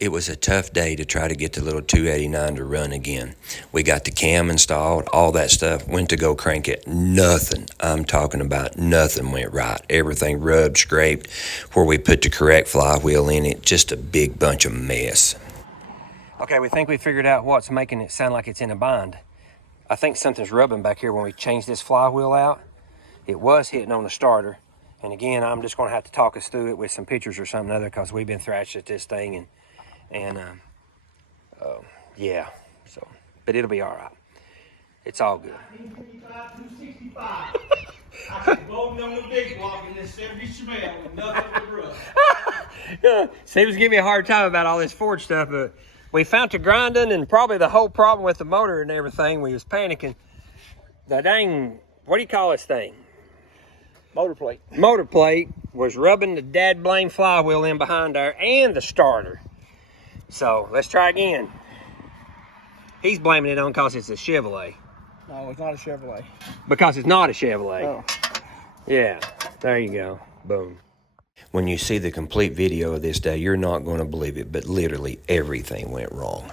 It was a tough day to try to get the little 289 to run again. We got the cam installed, all that stuff, went to go crank it. Nothing, I'm talking about nothing went right. Everything rubbed, scraped, where we put the correct flywheel in it, just a big bunch of mess. Okay, we think we figured out what's making it sound like it's in a bind. I think something's rubbing back here when we changed this flywheel out. It was hitting on the starter. And again, I'm just gonna have to talk us through it with some pictures or something other, because we've been thrashed at this thing and yeah, so, but it'll be all right. It's all good. 265. I can blow on the big block in this 70 smell with nothing but rust. Steve was giving me a hard time about all this Ford stuff, but we found the grinding and probably the whole problem with the motor and everything. We was panicking. The dang, what do you call this thing? Motor plate. Motor plate was rubbing the dad blame flywheel in behind there and the starter. So let's try again. He's blaming it on because it's a Chevrolet. No, it's not a Chevrolet. Because it's not a Chevrolet. Oh. Yeah, there you go. Boom. When you see the complete video of this day, you're not going to believe it, but literally everything went wrong.